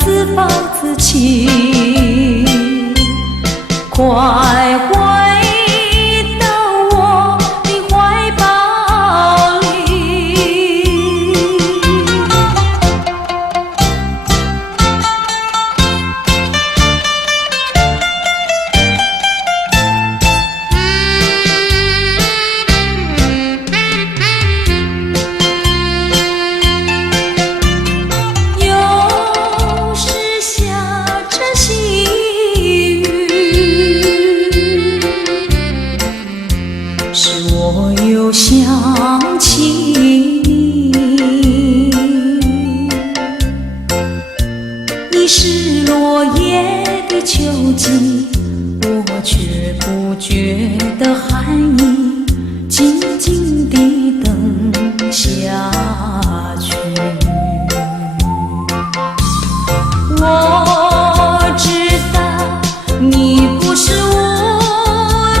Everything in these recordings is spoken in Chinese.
自暴自弃。快回到我的怀抱里。有时下着细雨，使我又想起你。你是落叶的秋季，我却不觉得寒意，静静地等下去。我知道你不是无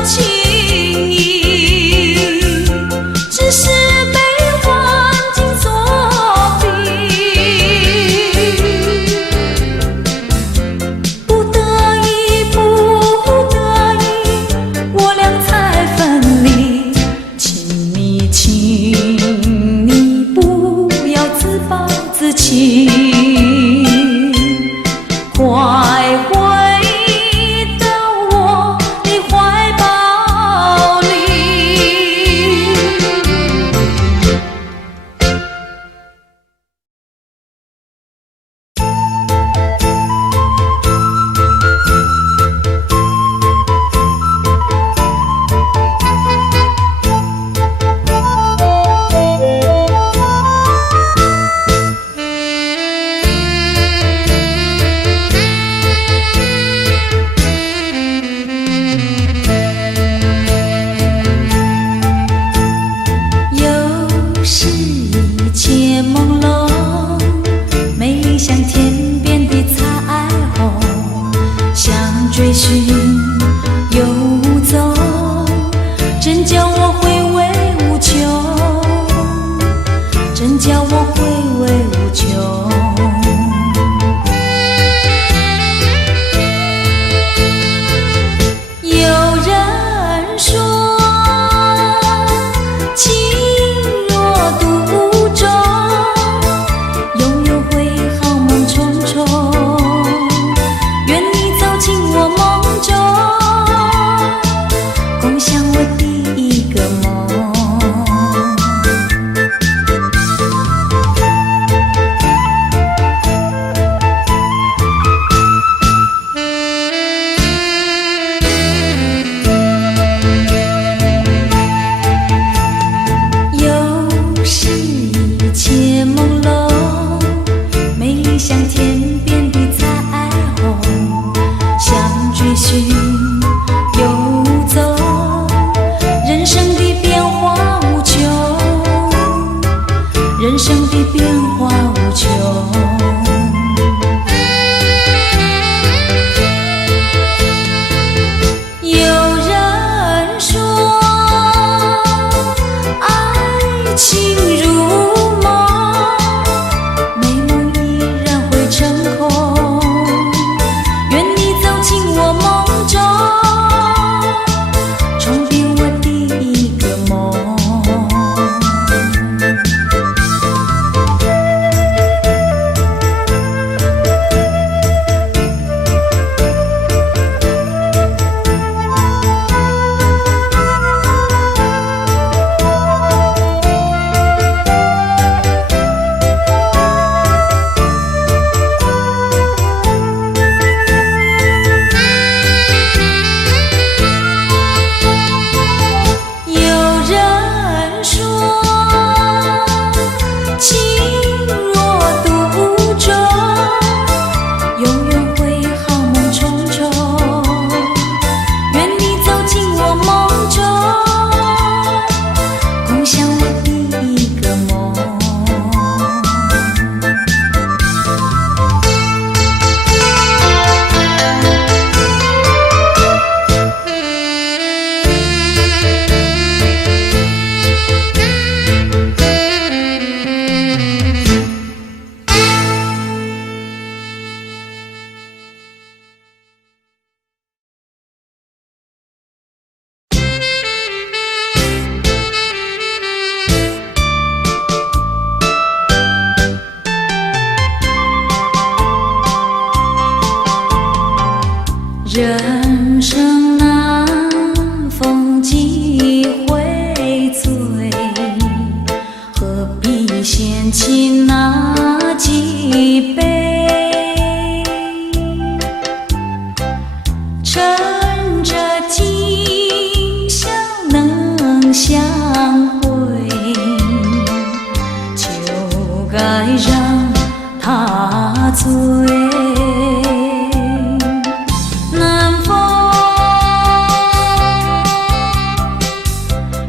情意，只是被环境所逼，不得已，我俩才分离。请你不要自暴自弃，快回到我的怀抱里。有时一切朦胧，美像天边的彩虹，想追寻又走，真叫我回味无穷，真叫我回味无穷。有人说情若独钟，拥有会好梦重重，愿你走进我梦中，共享我第一个梦。有时一切朦胧，美丽像天边的彩虹，想追寻又走，人生的变化无穷，人生的变化无穷。有人说爱情如梦，美梦依然会成空，人生难，逢几回醉，何必嫌弃那几杯？趁着今宵能相会，就该让他醉。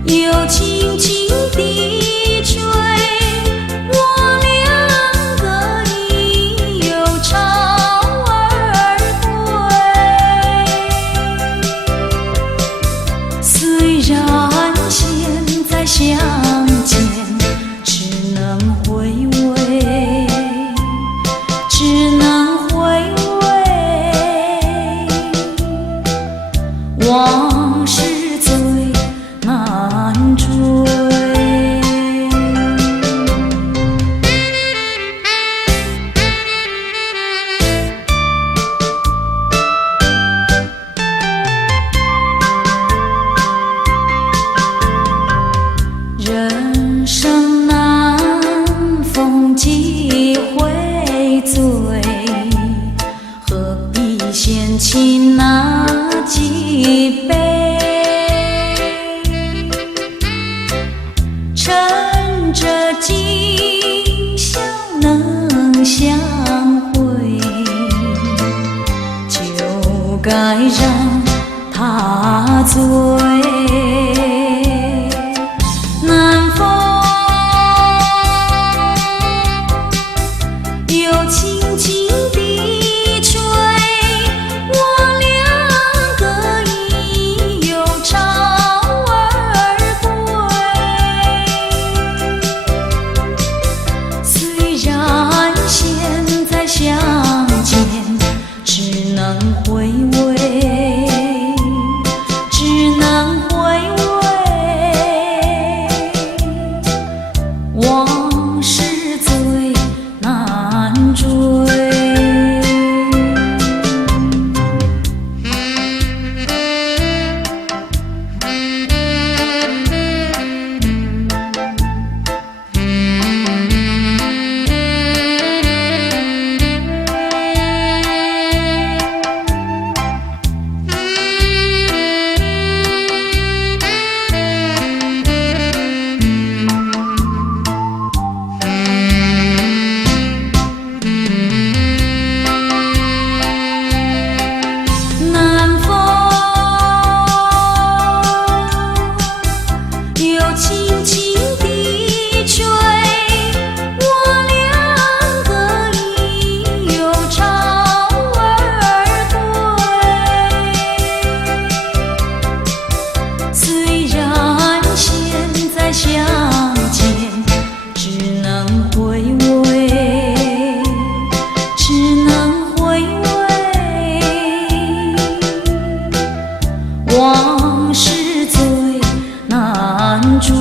又轻轻地吹，我两个已有巢儿归。虽然现在相见，只能回味，只能回味。往事最难追，人生难，逢几回醉，何必嫌弃那几杯？趁着今宵能相会，就该让他醉。南风又轻轻地吹，我两个已有巢儿归。虽然现在相见，只能回味，只能回味。往事最难追。轻轻地吹，我两个已有巢儿归。虽然现在相见，只能回味，只能回味。往事最难追。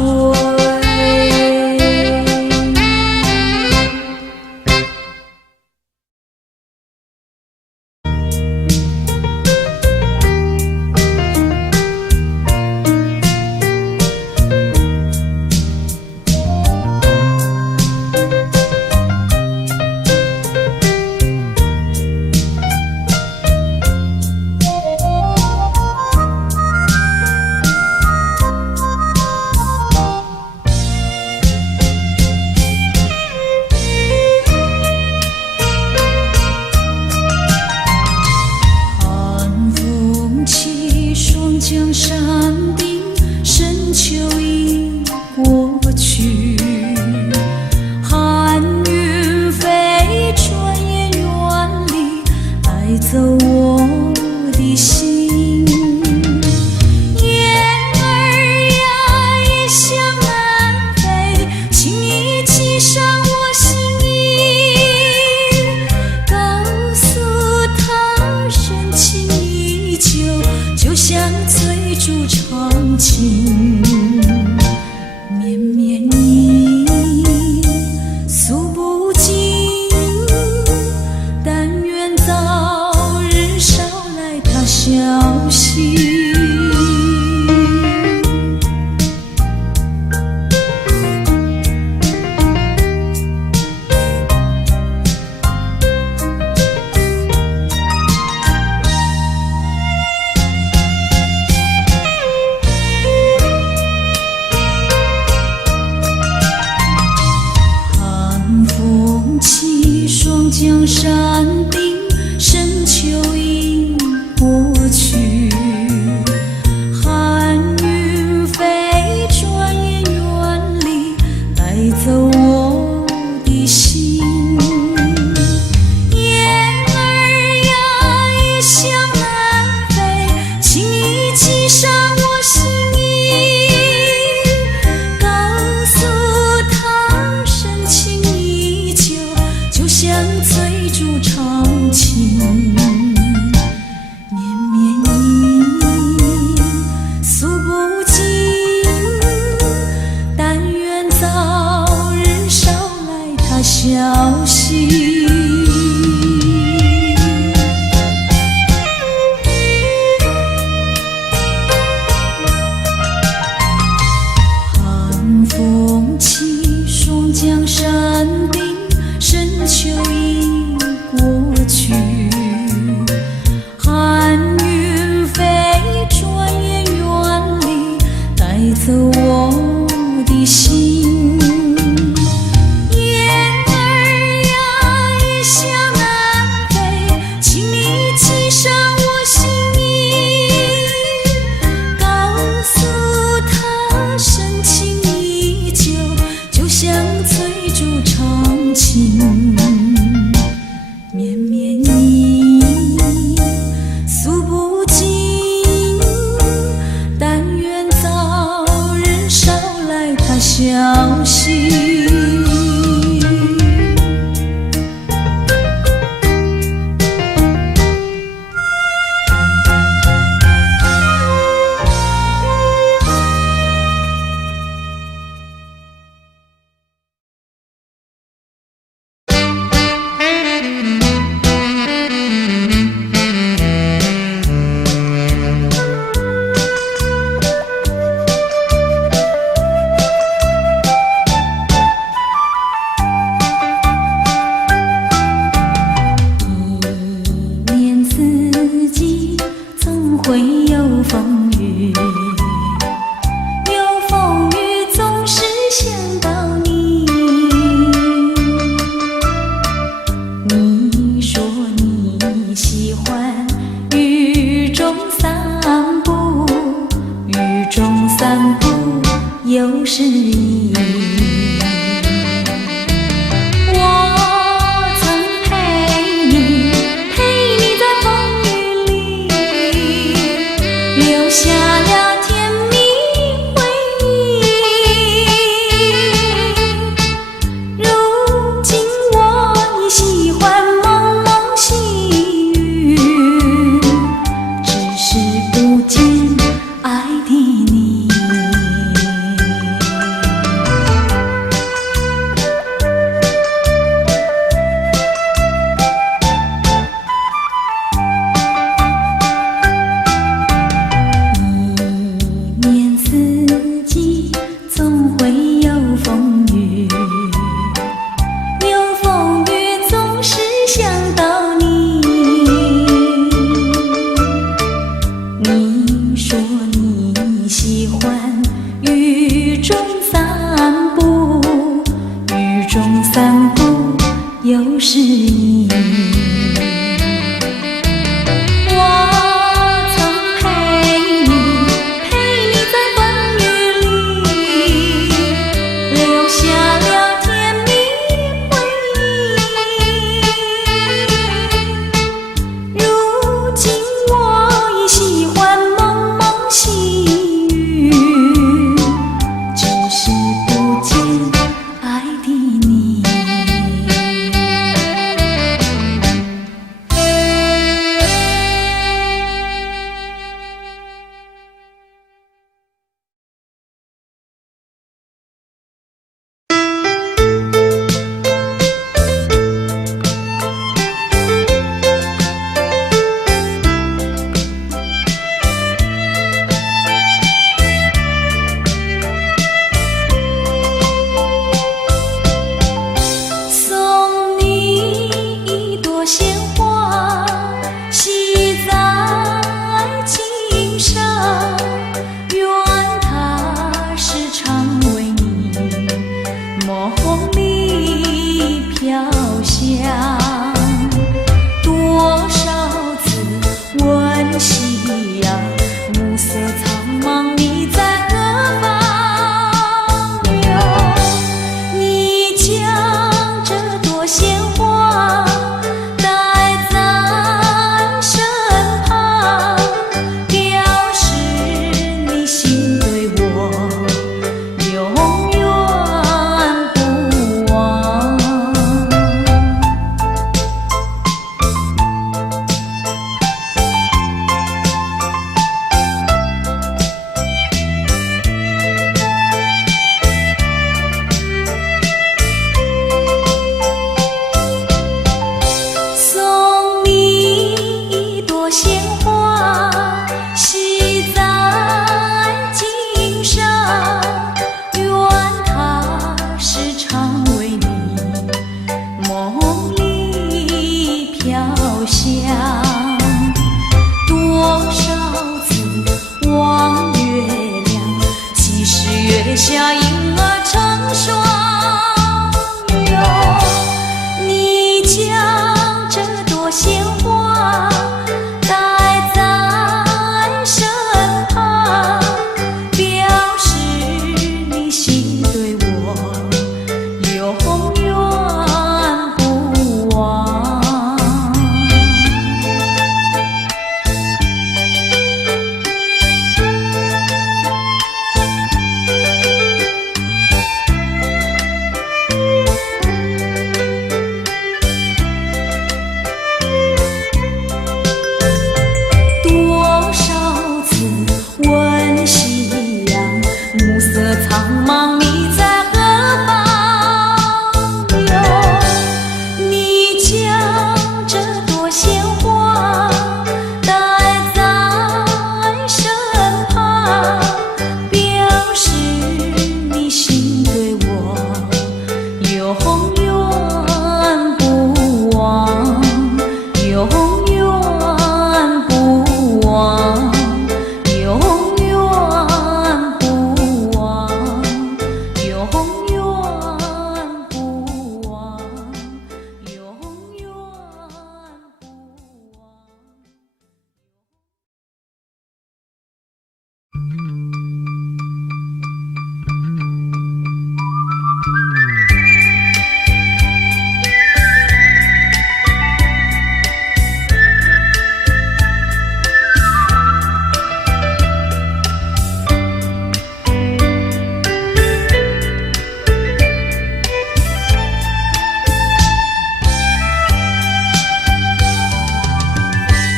江山顶，深秋已过去，寒云飞，转眼远离，带走我的心。雁儿呀，也向南飞，请你寄上我心意，告诉他人情依旧，就像翠竹长情，绵绵意诉不尽，但愿早日山顶，深秋已过去。寒云飞，转眼远离，带走我的心。雁儿呀，一向南飞，请你寄上我心意，告诉他深情依旧，就像翠竹长青。绵绵意，诉不尽，但愿早日捎来他消息。寒风起，霜降山顶，深秋已过去。寒云飞，转眼远离，带走我的心。雁儿呀，一向南飞，请你寄上我心意，告诉他深情依旧，就像翠竹长青。绵绵意，诉不尽，但愿早日捎来他消息。一年四季总会有风雨，有风雨总是想到你。你说你喜欢雨中散步，雨中散步有诗意。我曾陪你在风雨里，留下想，多少次望月亮，其实月下婴儿成双哟。你将这朵鲜花带在身旁，表示你心对我永远不忘。多少次问夕阳，暮色苍茫你在何方哟？你将这朵鲜花带在身旁，表示你心对我永远不忘，永远不忘，永远不忘，永远不忘，永远不忘。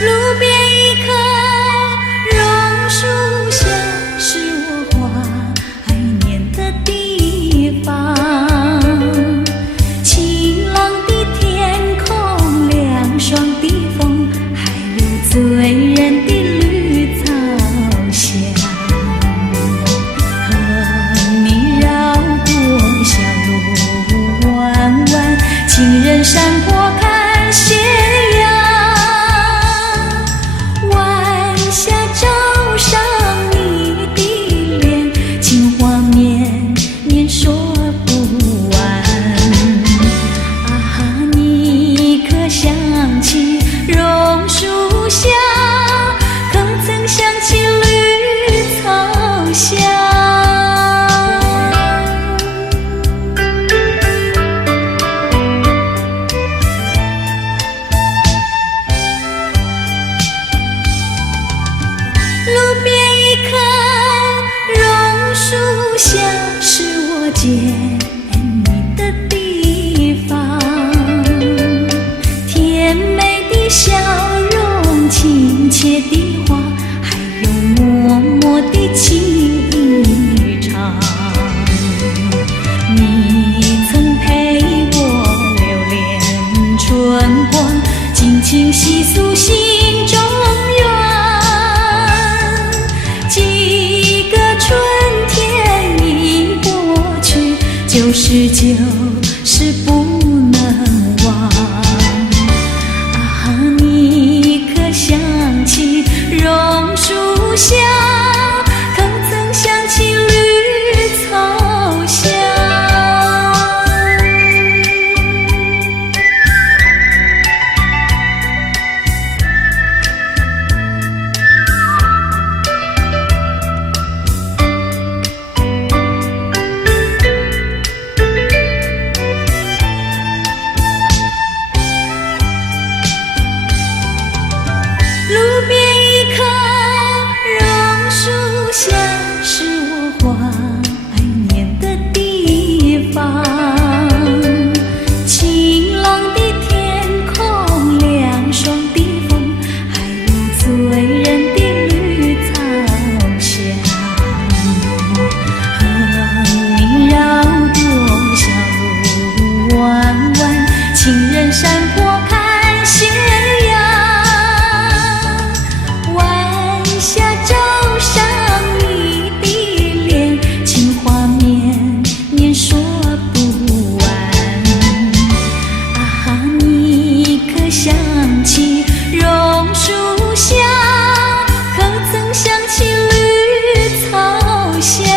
路边一棵榕树下，是我怀念的地方。晴朗的天空，凉爽的风，还有醉人的绿草香。和你绕过小路弯弯，情人山坡看斜阳。晚霞照上你的脸，情话绵绵说不完。啊，你可想起榕树下，可曾想起绿草香？路边一棵榕树下，是我见你的地方。甜美的笑容，亲切的话，还有默默的情一场。你曾陪我流连春光，尽情细诉心中愿。几个春天已过去，就是就是不能忘。啊，你可想起榕树下，可曾想起绿草香？路边一棵榕树下，是我怀念的地方。晴朗的天空，凉爽的风，还有醉人的绿草香。和你绕过小路弯弯，情人山坡看斜阳。起榕树下，可曾想起绿草香？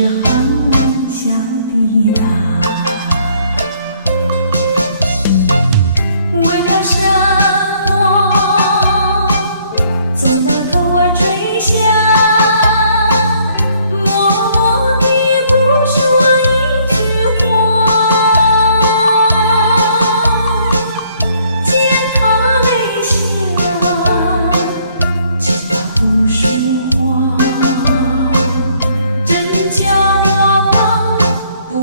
是航向的浪。为了什么总把头儿垂下，默默地不说一句话，见他微笑，见他不说话，真叫不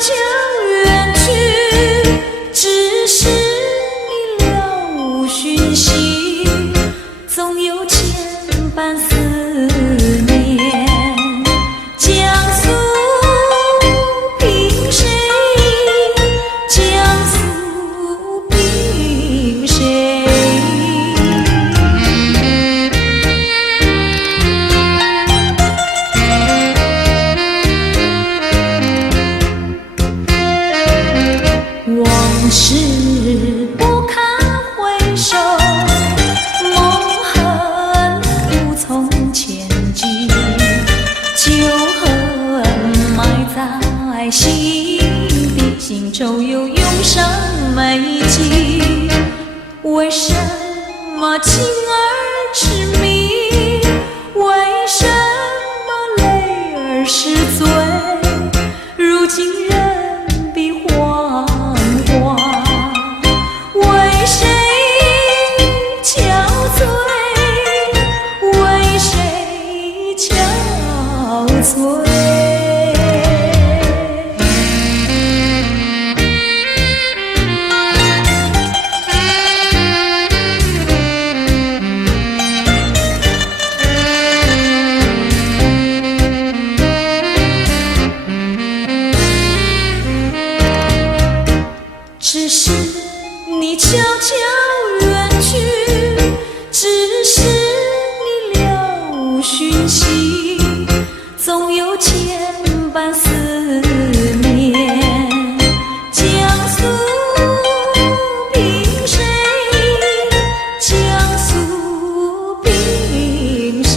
悄远去，只是你了无讯息，总有牵绊思念。江苏萍水，江苏萍水。往事不堪回首，梦恨不从前际，旧恨埋在心底，新愁又涌上眉际。为什么情儿痴迷？为什么泪儿是醉？如今人比黄花，为谁憔悴？为谁憔悴？只是你悄悄远去，只是你了无讯息，总有牵绊思念。江苏萍水，江苏萍水。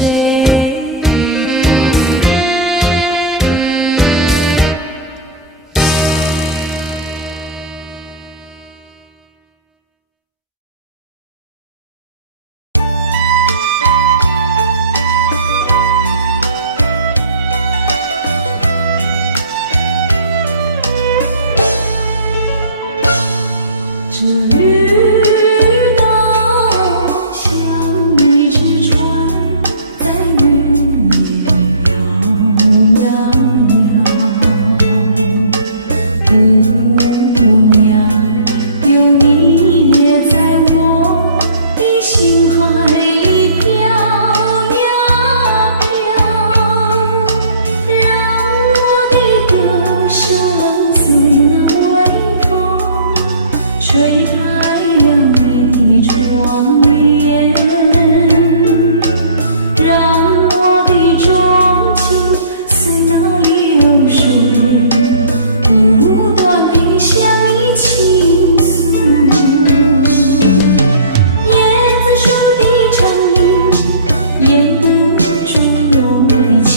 这绿岛像一只船，在云里摇呀摇。姑娘，有你也在我的心海里飘呀飘，让我的歌声随那微风吹开了你的窗帘，让我的钟情随那流水不断地向你倾诉。椰子树的长影，掩不住我的情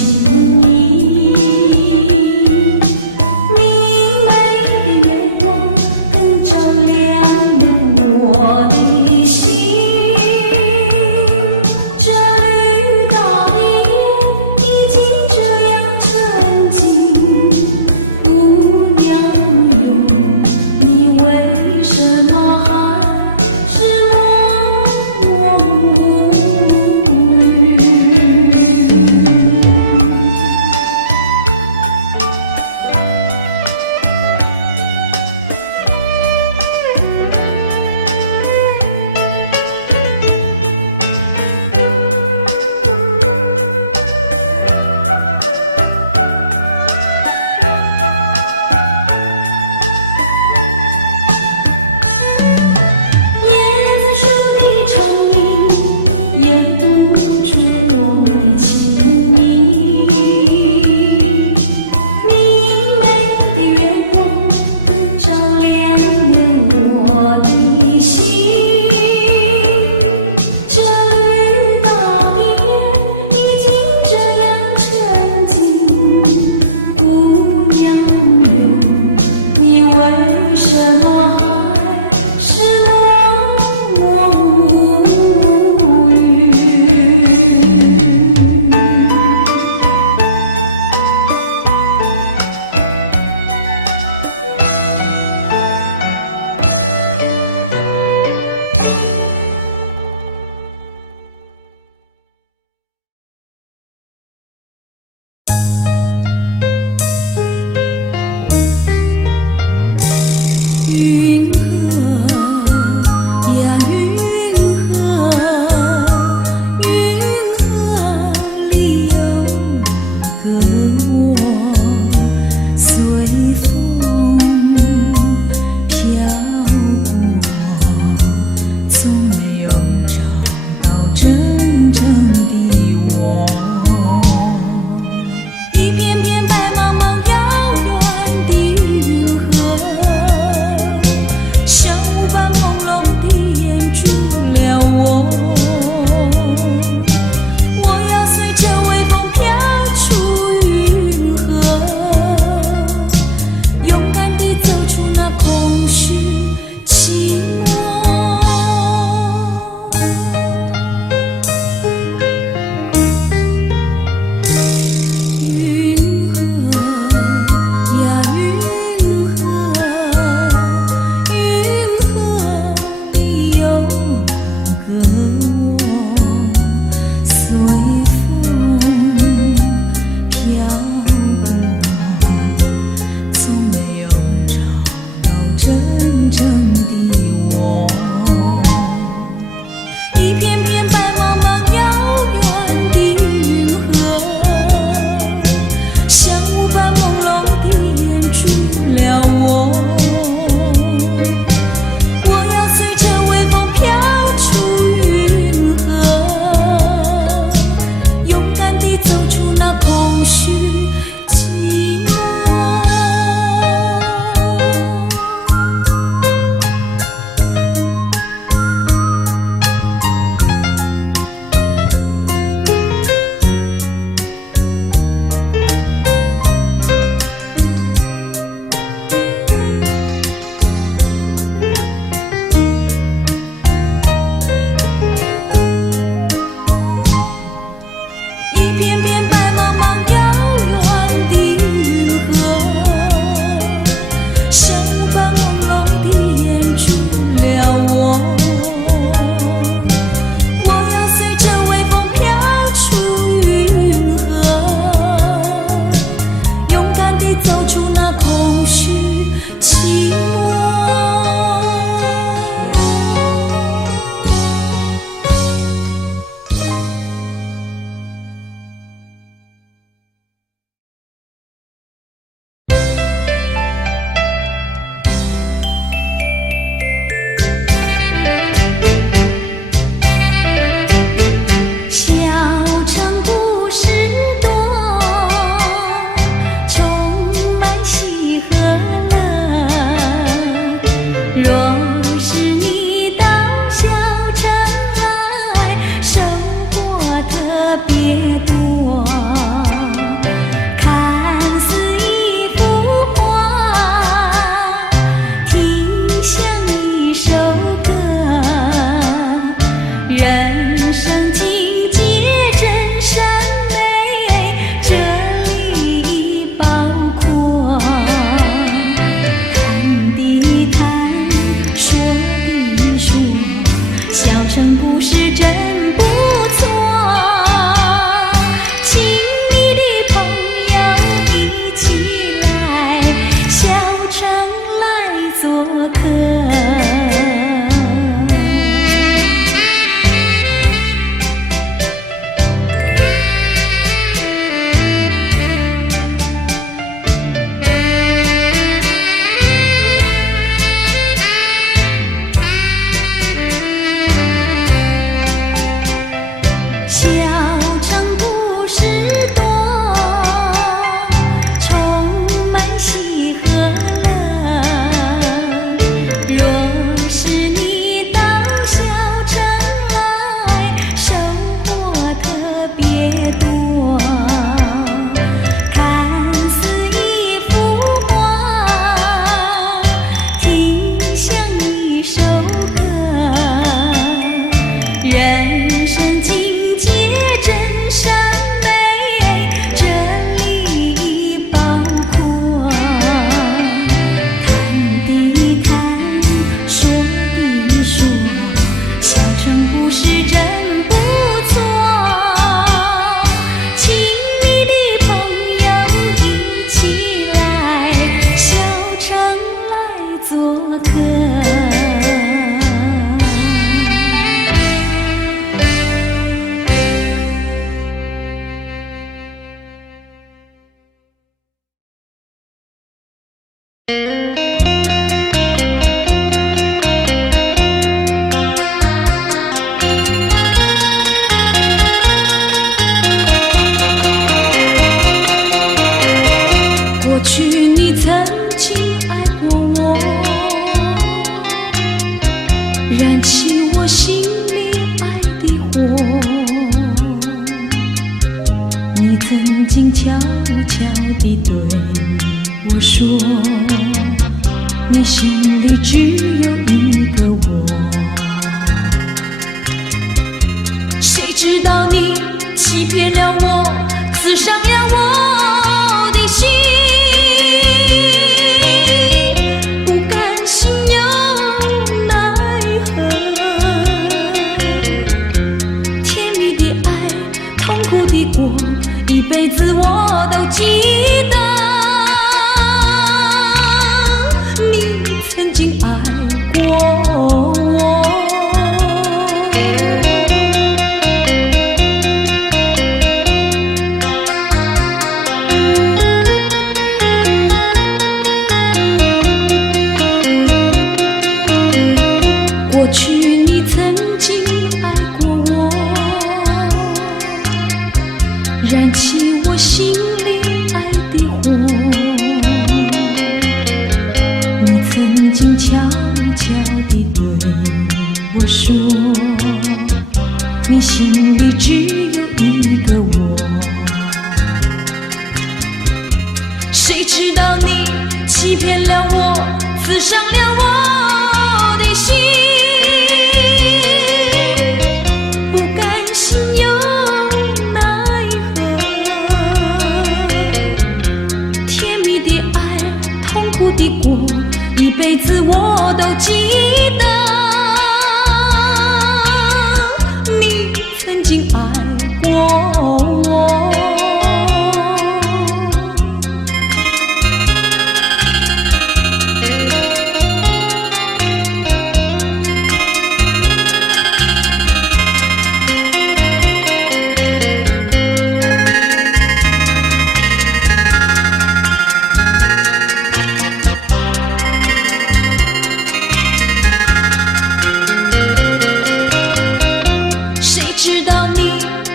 意。明媚的月光更照亮了我的心。这绿岛的夜已经这样沉静，姑娘哟，你为什么还是默默无语？椰子树的长影，掩不住我的情意。明媚的月光更照亮了我的心。这绿岛的夜已经这样沉静，姑娘哟，你为什么还是默默无语？歌。过去你曾经爱过我，燃起我心里爱的火。你曾经悄悄地对我说，你心里只有一个我。谁知道你欺骗了我，刺伤了我的心。一辈子我都记得，你曾经爱过我。过去你曾经爱过我，燃起我心里爱的火。你曾经悄悄地对我说，你心里只有一个我。谁知道你欺骗了我，刺伤了我的心。的过，一辈子我都记得，你曾经爱过我。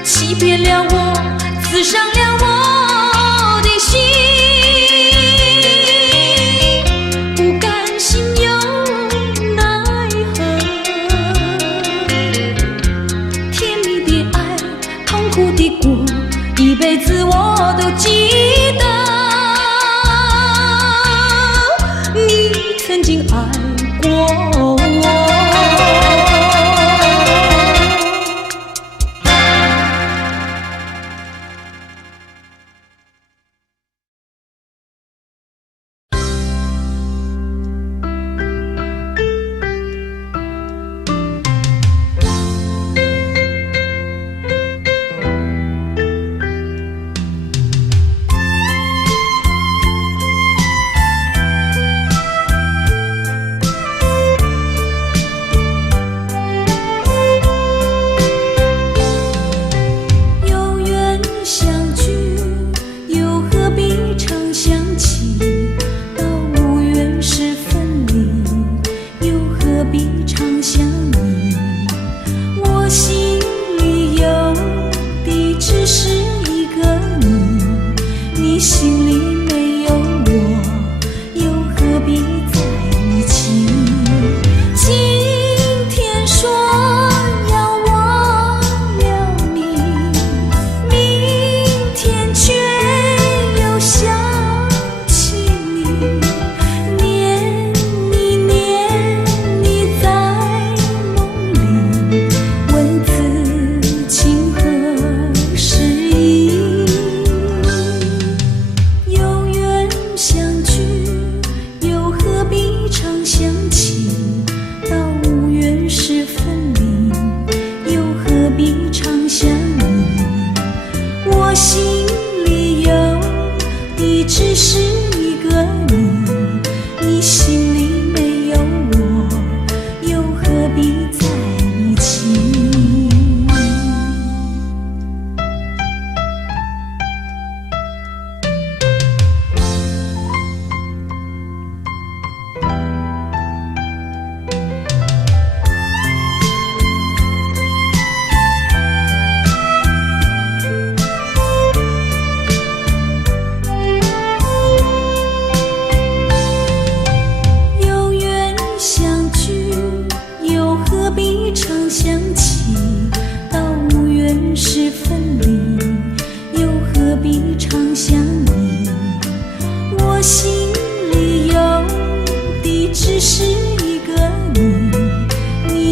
欺骗了我，刺伤了我的心，不甘心又奈何。甜蜜的爱，痛苦的过，一辈子我都记得，你曾经爱过我。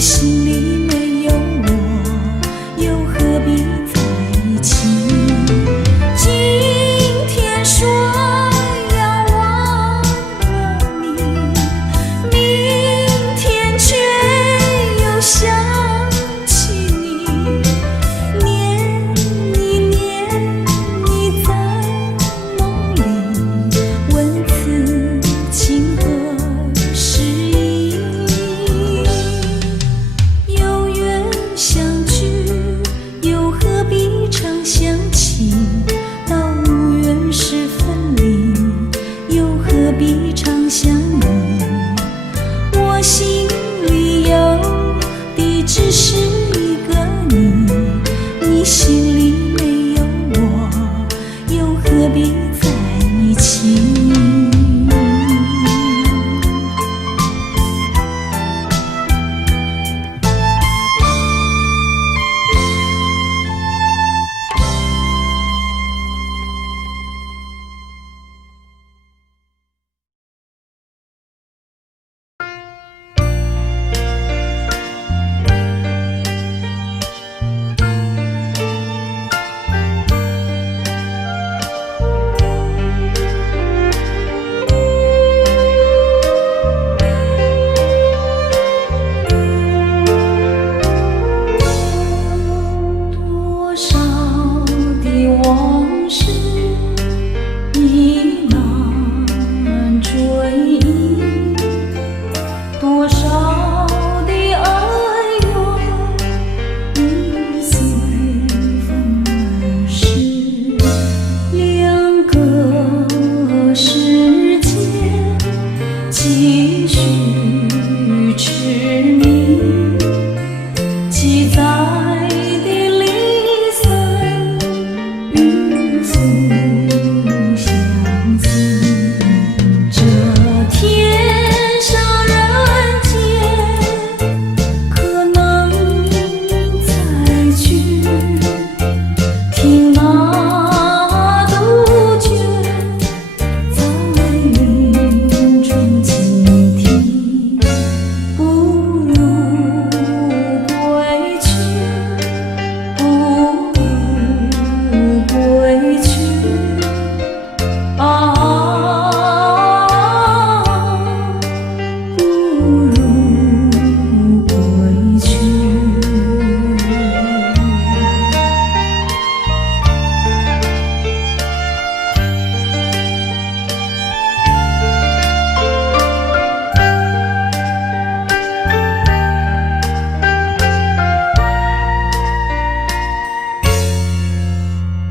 心里没有我，又何必在一起？今天说要忘了你，明天却又想起你，念一念你在梦里，问此情何时意？有缘相聚，又何必常想起？到无缘时分离，又何必常想你？我心里有的只是一个你，你心里没有我，又何必在一起？多少的往事已难追忆，多少的哀怨已随风而逝，两个世界继续痴迷，记载的离散与诉相思。这天上人间，可能再聚？听那杜鹃在林中倾听，不如归去，不如归去啊，不如归去。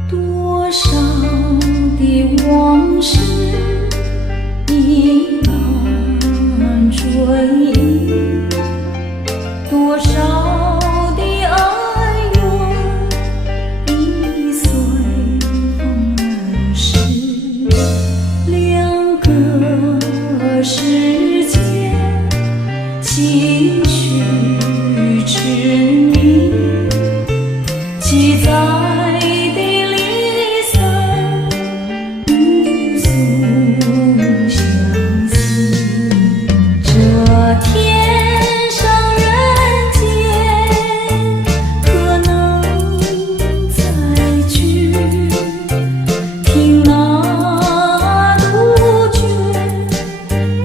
多少的往事已难追忆，多少的哀怨已随风而逝，两个世界继续痴迷，记载的离散与诉相思。这天上人间，可能再聚？听那杜鹃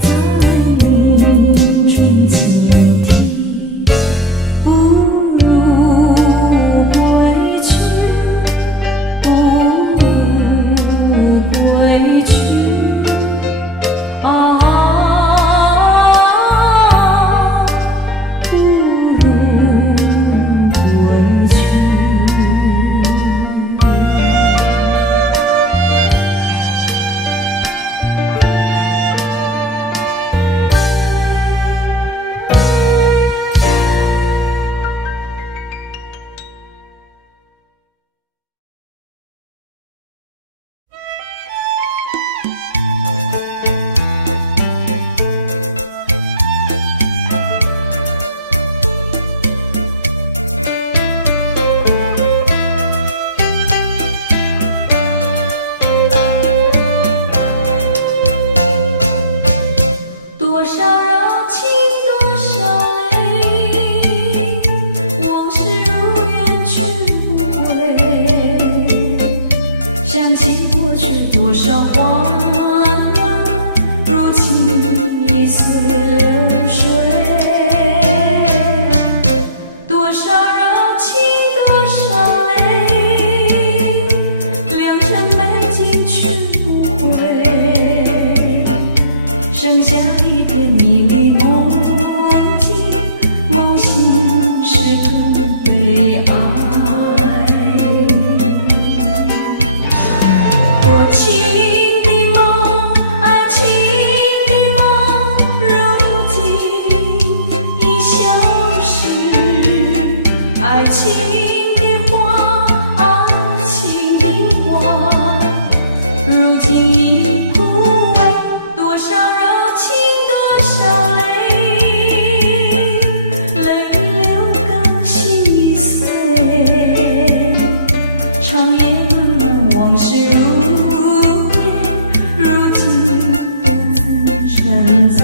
在林中倾听，岁流水，多少柔情多少泪，良辰美景去不回，剩下一片迷离梦境，梦醒时刻悲哀。多情的梦，爱情的梦，如今已消失。爱情的花，爱情的花，如今已枯萎。多少柔情，多少泪，泪流更心碎。长夜漫漫，往事如烟，如今独自沉醉。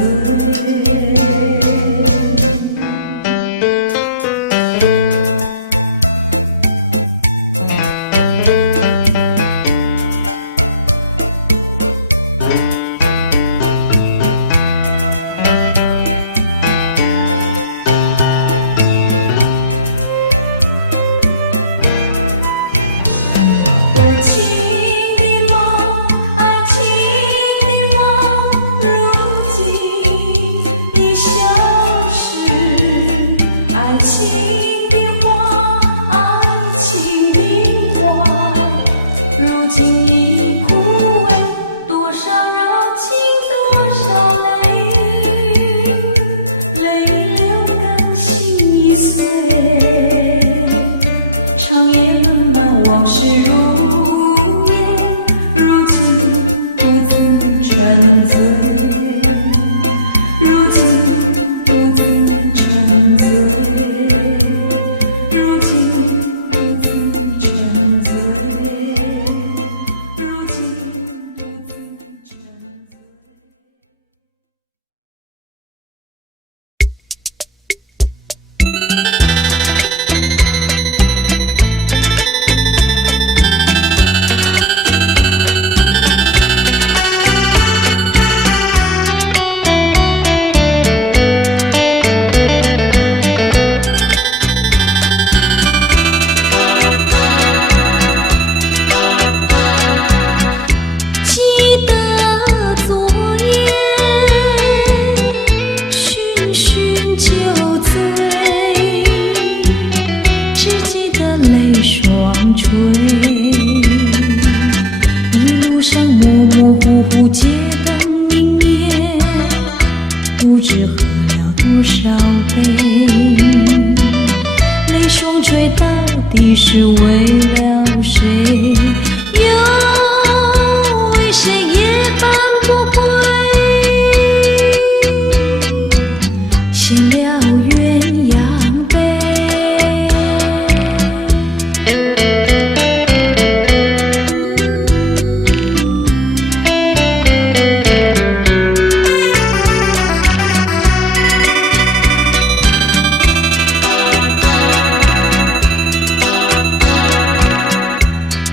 多情的梦，爱情的梦，如今已消失。爱情的花，爱情的花，如今已枯萎。多少柔情，多少泪，泪流更心碎。长夜漫漫，往事如烟，如今独自沉醉。如今独自沉醉。如今独自沉醉。如今独自沉醉。记得昨夜醺醺酒醉，只记得泪双垂。一路上模模糊糊，街灯明灭，不知喝了多少杯。泪双垂到底是为了谁？又为谁夜半不归？献了鸳鸯杯。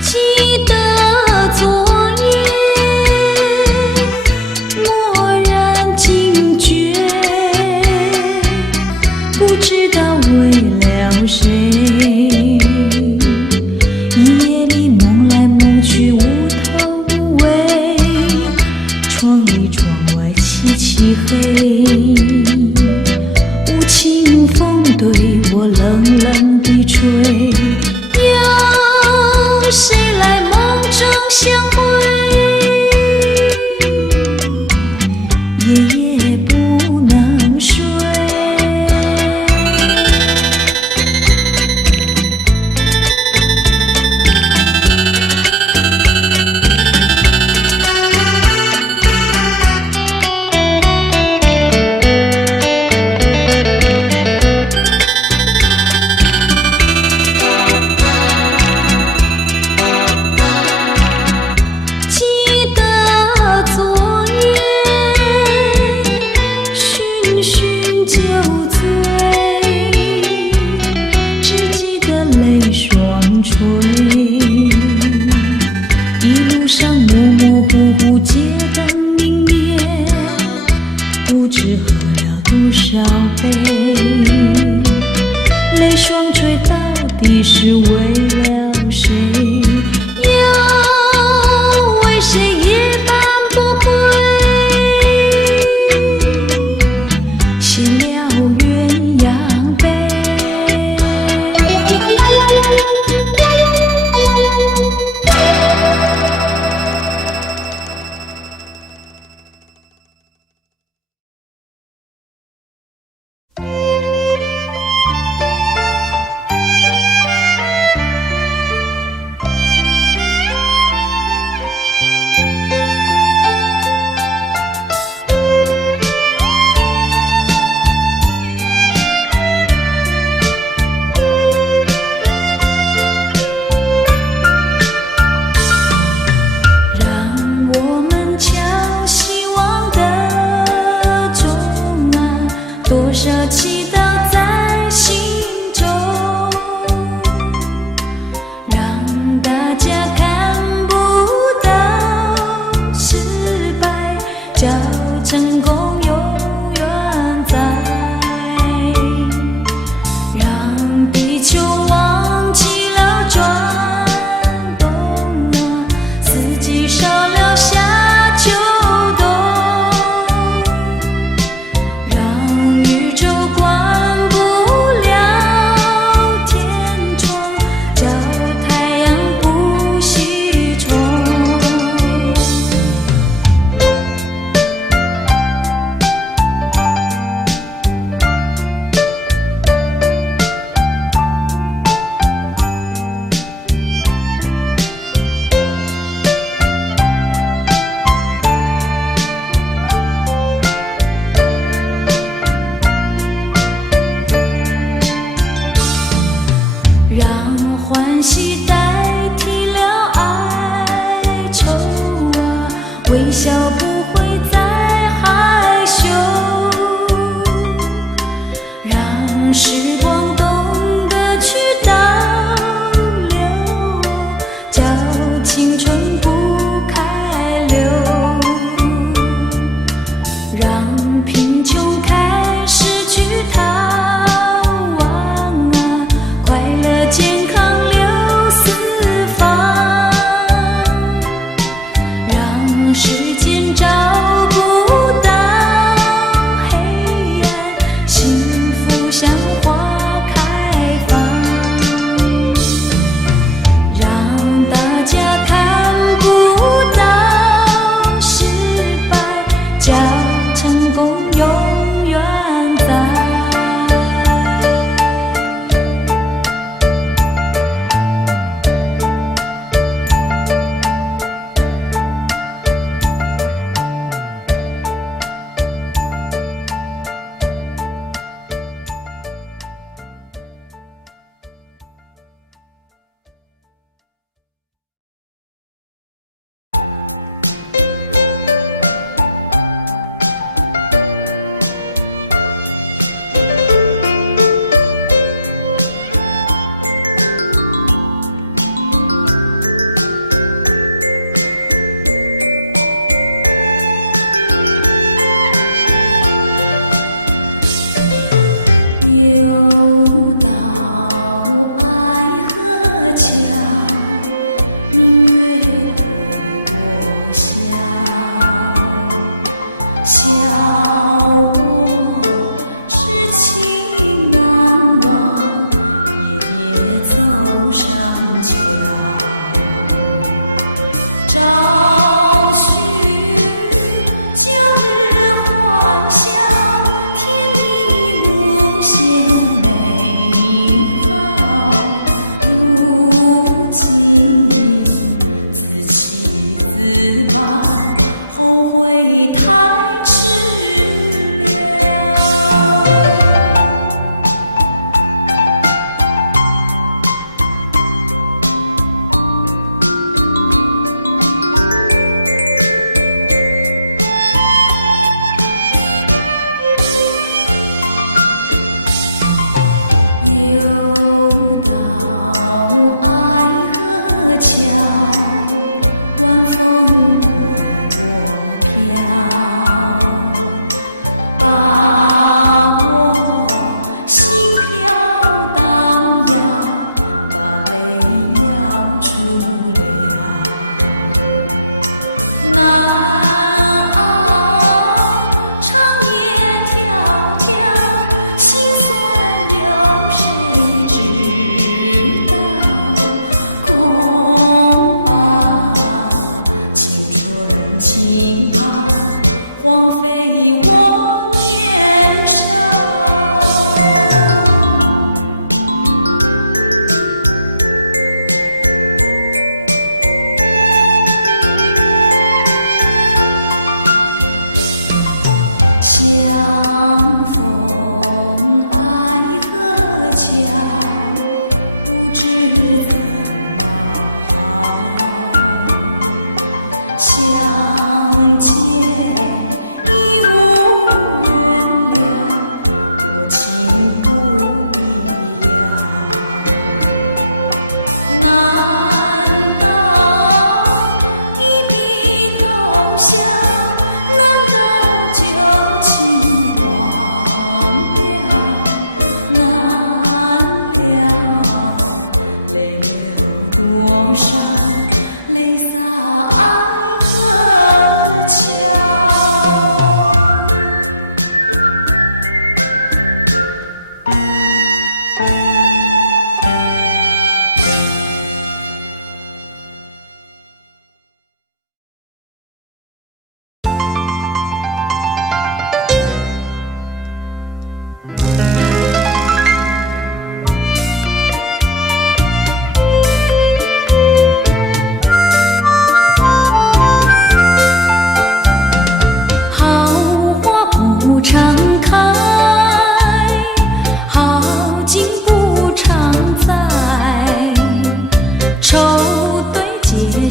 记得昨夜蓦然惊觉，不知道为了谁。一夜里梦来梦去，无头无尾，窗里窗外凄凄黑。无情风对我冷冷地吹，有谁来梦中相会？夜夜不能睡。喝了多少杯，泪双垂到底是为了谁？要为谁也扮不归，写了鸳鸯杯。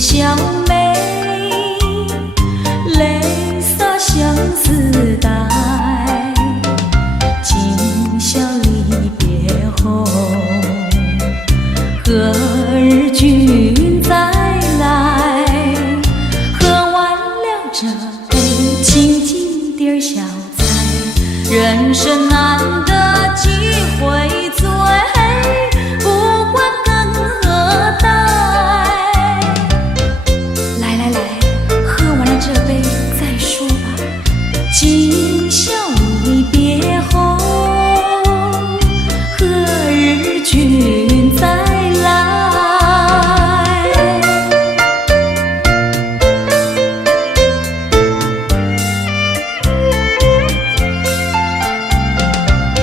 小妹，泪洒相思带，今宵离别后，何日君再来？喝完了这杯清静点小菜，人生难得几回醉，不管更何代。今宵离别后，何日君再来？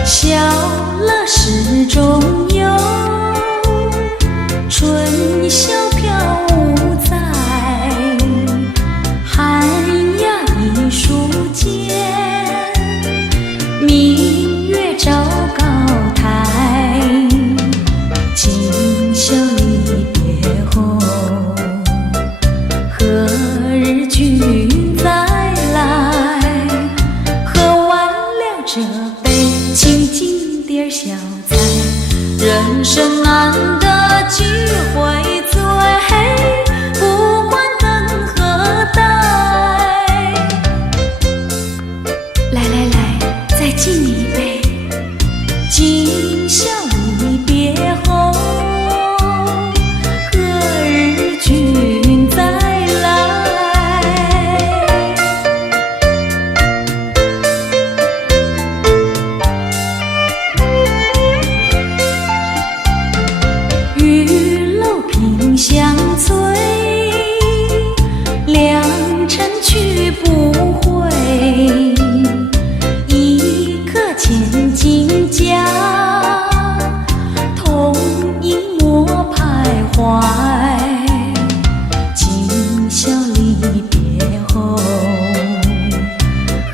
笑了始终有，春宵飘无在，寒鸦一树间，明月照高台。今宵离别后，何日君再来？喝完了这杯清静点小菜，人生难得几回醉，不管更何代。再敬你一杯，今宵离别后，何日君再来？玉楼萍香醉，良辰去不回。千金家，同饮莫徘徊。今宵离别后，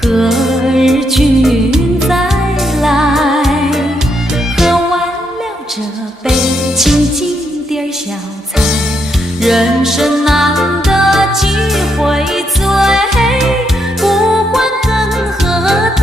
何日君再来？喝完了这杯清静点小菜，人生难得几回醉，不管更何代。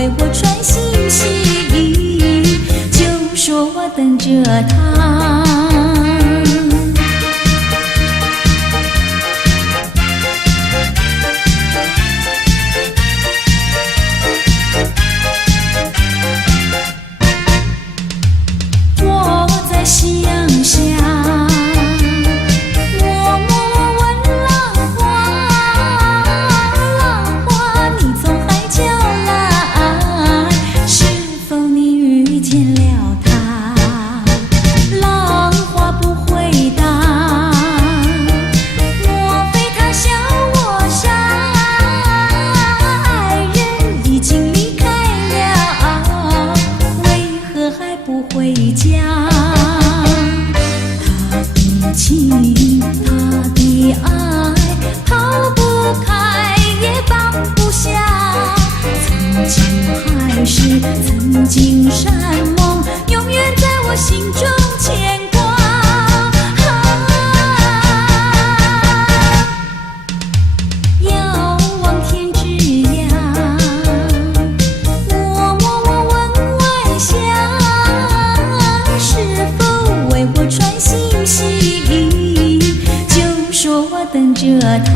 为我传信息。是曾经山盟，永远在我心中牵挂。遥望天之涯，我默默问晚霞，是否为我传信息？就说我等着他。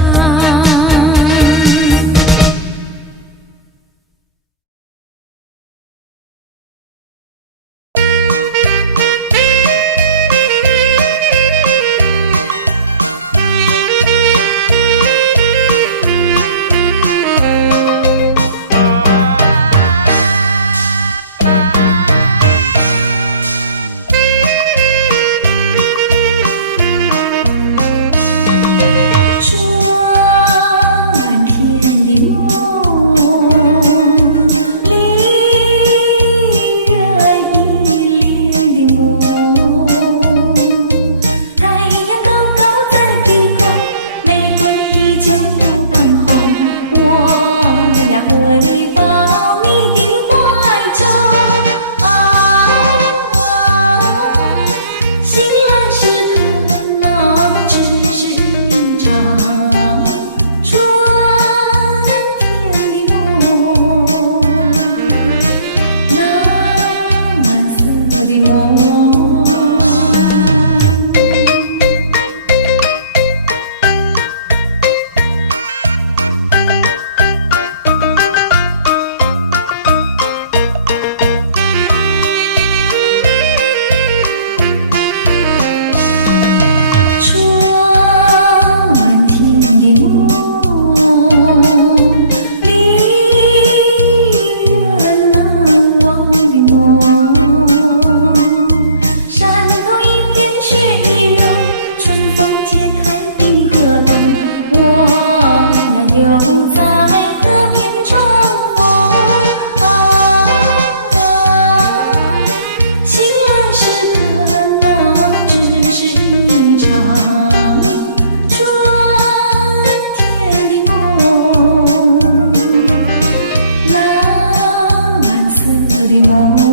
的梦。